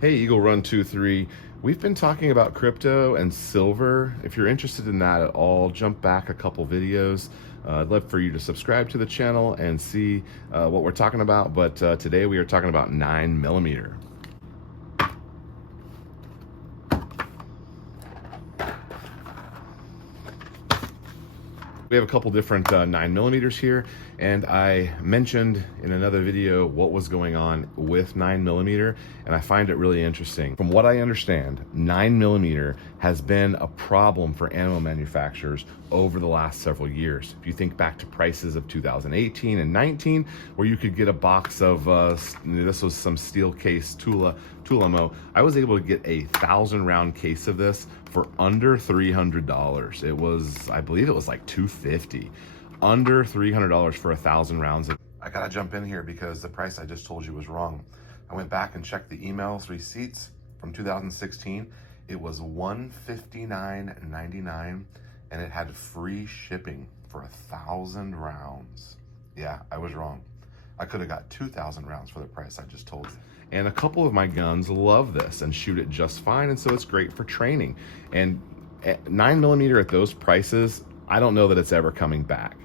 Hey, Eagle Run 23. We've been talking about crypto and silver. If you're interested in that at all, jump back a couple videos. I'd love for you to subscribe to the channel and see what we're talking about. But today we are talking about 9mm. We have a couple different 9mm here, and I mentioned in another video what was going on with 9mm, and I find it really interesting. From what I understand, 9mm has been a problem for ammo manufacturers over the last several years. If you think back to prices of 2018 and 19, where you could get a box of, this was some steel case Tula ammo, I was able to get a 1,000-round case of this for under $300. It was, I believe it was like $250. Under $300 for 1,000 rounds. I gotta jump in here because the price I just told you was wrong. I went back and checked the emails receipts from 2016. It was $159.99 and it had free shipping for 1,000 rounds. Yeah, I was wrong. I could have got 2,000 rounds for the price I just told you. And a couple of my guns love this and shoot it just fine, and so it's great for training. And 9mm at those prices, I don't know that it's ever coming back.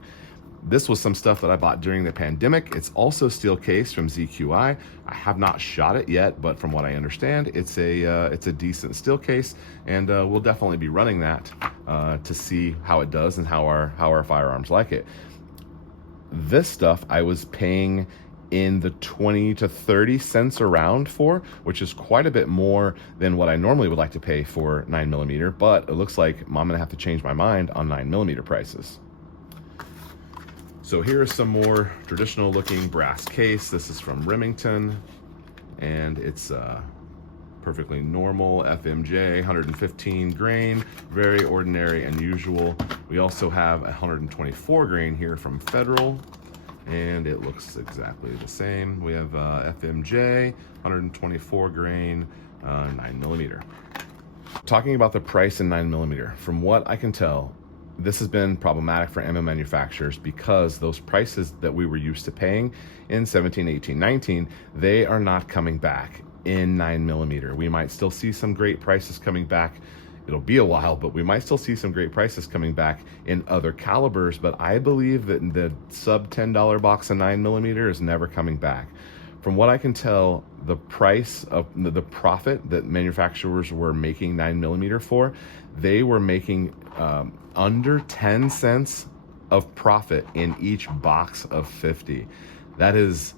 This was some stuff that I bought during the pandemic. It's also steel case from ZQI. I have not shot it yet, but from what I understand, it's a decent steel case, and we'll definitely be running that to see how it does and how our firearms like it. This stuff I was paying in the 20 to 30 cents a round for, which is quite a bit more than what I normally would like to pay for 9mm, but it looks like I'm gonna have to change my mind on 9mm prices. So here is some more traditional looking brass case. This is from Remington, and it's perfectly normal FMJ, 115 grain, very ordinary and usual. We also have 124 grain here from Federal, and it looks exactly the same. We have FMJ, 124 grain, 9mm. Talking about the price in 9mm, from what I can tell, this has been problematic for ammo manufacturers because those prices that we were used to paying in 17, 18, 19, they are not coming back in 9mm. We might still see some great prices coming back. It'll be a while, but we might still see some great prices coming back in other calibers, but I believe that the sub $10 box of 9mm is never coming back. From what I can tell, the price of the profit that manufacturers were making 9mm for, they were making under 10 cents of profit in each box of 50. That is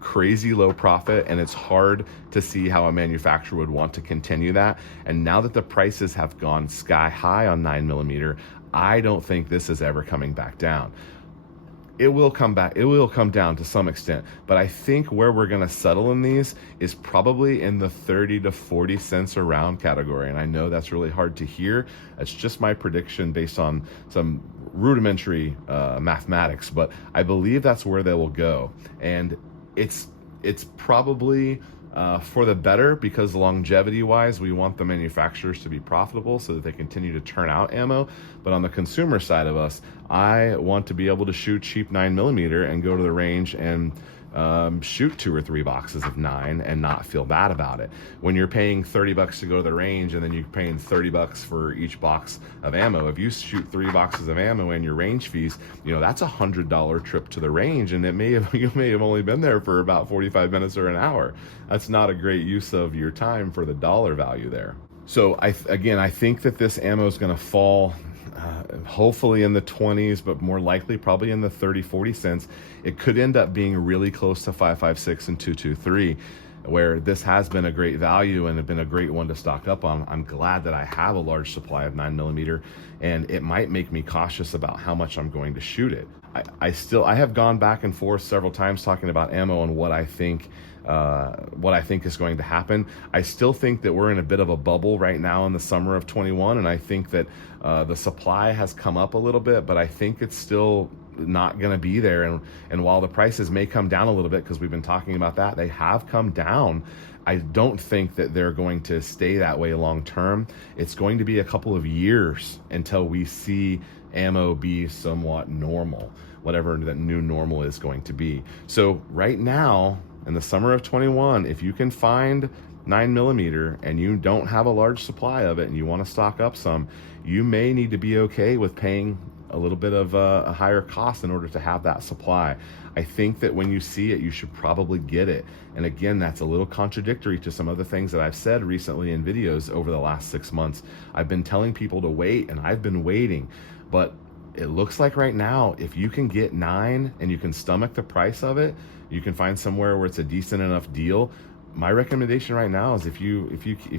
crazy low profit, and it's hard to see how a manufacturer would want to continue that. And now that the prices have gone sky high on 9mm, I don't think this is ever coming back down. It will come back, it will come down to some extent, but I think where we're gonna settle in these is probably in the 30 to 40 cents a round category. And I know that's really hard to hear. It's just my prediction based on some rudimentary mathematics, but I believe that's where they will go. And it's probably for the better, because longevity wise, we want the manufacturers to be profitable so that they continue to turn out ammo. But on the consumer side of us, I want to be able to shoot cheap 9mm and go to the range and shoot 2 or 3 boxes of 9 and not feel bad about it. When you're paying $30 to go to the range and then you're paying $30 for each box of ammo, if you shoot 3 boxes of ammo and your range fees, you know, that's $100 trip to the range, and you may have only been there for about 45 minutes or an hour. That's not a great use of your time for the dollar value there. So I think that this ammo is going to fall hopefully in the 20s, but more likely probably in the 30, 40 cents. It could end up being really close to 5.56 and 2.23, where this has been a great value and have been a great one to stock up on. I'm glad that I have a large supply of 9mm, and it might make me cautious about how much I'm going to shoot it. I have gone back and forth several times talking about ammo and what I think is going to happen. I still think that we're in a bit of a bubble right now in the summer of 21, and I think that the supply has come up a little bit, but I think it's still not going to be there. And while the prices may come down a little bit, because we've been talking about that, they have come down. I don't think that they're going to stay that way long term. It's going to be a couple of years until we see ammo be somewhat normal, whatever that new normal is going to be. So right now, in the summer of 21, if you can find 9mm and you don't have a large supply of it and you want to stock up some, you may need to be okay with paying a little bit of a higher cost in order to have that supply. I think that when you see it, you should probably get it. And again, that's a little contradictory to some other things that I've said recently in videos over the last 6 months. I've been telling people to wait, and I've been waiting, but it looks like right now, if you can get 9 and you can stomach the price of it, you can find somewhere where it's a decent enough deal. My recommendation right now is if you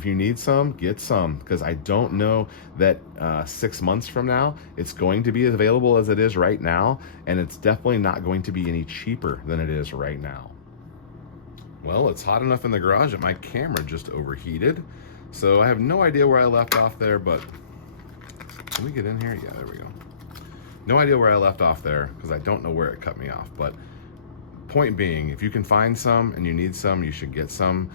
need some, get some, because I don't know that 6 months from now it's going to be as available as it is right now, and it's definitely not going to be any cheaper than it is right now. Well, it's hot enough in the garage that my camera just overheated, so I have no idea where I left off there, but can we get in here? Yeah, there we go. No idea where I left off there because I don't know where it cut me off, but point being, if you can find some and you need some, you should get some.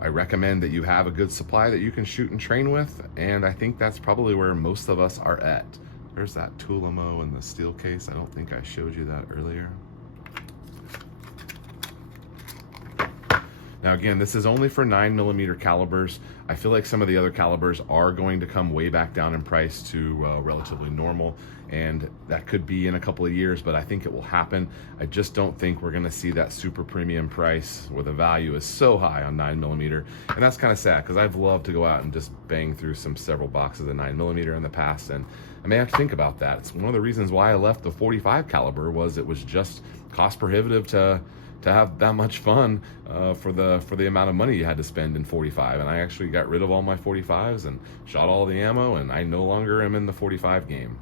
I recommend that you have a good supply that you can shoot and train with, and I think that's probably where most of us are at. There's that Tulamo in the steel case. I don't think I showed you that earlier. Now again, this is only for 9mm calibers. I feel like some of the other calibers are going to come way back down in price to relatively normal, and that could be in a couple of years, but I think it will happen. I just don't think we're gonna see that super premium price where the value is so high on 9mm, and that's kind of sad because I've loved to go out and just bang through several boxes of 9mm in the past, and I may have to think about that. It's one of the reasons why I left the 45 caliber was it was just cost prohibitive to have that much fun for the amount of money you had to spend in 45, and I actually got rid of all my 45s and shot all the ammo, and I no longer am in the 45 game.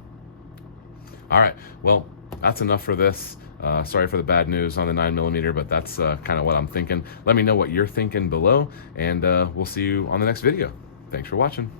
All right, well, that's enough for this. Sorry for the bad news on the 9mm, but that's kind of what I'm thinking. Let me know what you're thinking below, and we'll see you on the next video. Thanks for watching.